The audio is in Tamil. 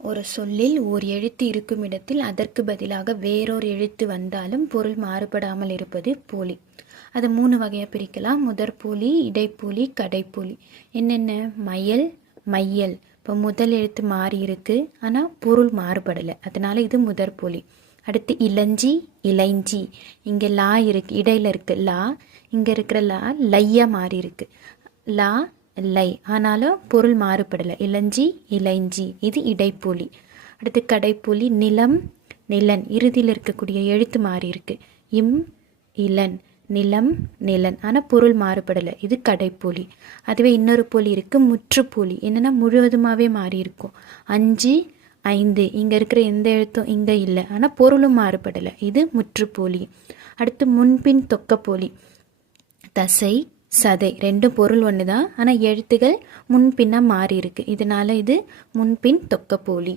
ஒரு சொல்லில் ஓர் எழுத்து இருக்கும் இடத்தில் அதற்கு பதிலாக வேறொரு எழுத்து வந்தாலும் பொருள் மாறுபடாமல் இருப்பது போலி. அதை 3 வகையாக பிரிக்கலாம். முதற்போலி, இடைப்போலி, கடைப்போலி. என்னென்ன? மயல், மையல். இப்போ முதல் எழுத்து மாறி இருக்கு, ஆனால் பொருள் மாறுபடலை, அதனால இது முதற்போலி. அடுத்து இளஞ்சி, இளைஞ்சி. இங்கே லா இருக்கு, இடையில இருக்கு லா. இங்கே இருக்கிற லா லையா மாறி இருக்கு. லா லை, ஆனாலும் பொருள் மாறுபடலை. இளஞ்சி, இளைஞ்சி. இது இடைப்போலி. அடுத்து கடைப்போலி. நிலம், நிலன். இறுதியில் இருக்கக்கூடிய எழுத்து மாறி இருக்கு. இம், இளன். நிலம், நிலன். ஆனால் பொருள் மாறுபடலை. இது கடைப்போலி. அதுவே இன்னொரு போலி இருக்குது, முற்றுப்போலி. என்னென்னா முழுவதுமாகவே மாறி இருக்கும். அஞ்சு, ஐந்து. இங்கே இருக்கிற எந்த எழுத்தும் இங்கே இல்லை, ஆனால் பொருளும் மாறுபடலை. இது முற்றுப்போலி. அடுத்து முன்பின் தொக்கப்போலி. தசை, சதை. ரெண்டும் பொருள் ஒன்று தான், ஆனால் எழுத்துகள் முன்பின்னா மாறி இருக்கு, இதனால இது முன்பின் தொக்கப்போலி.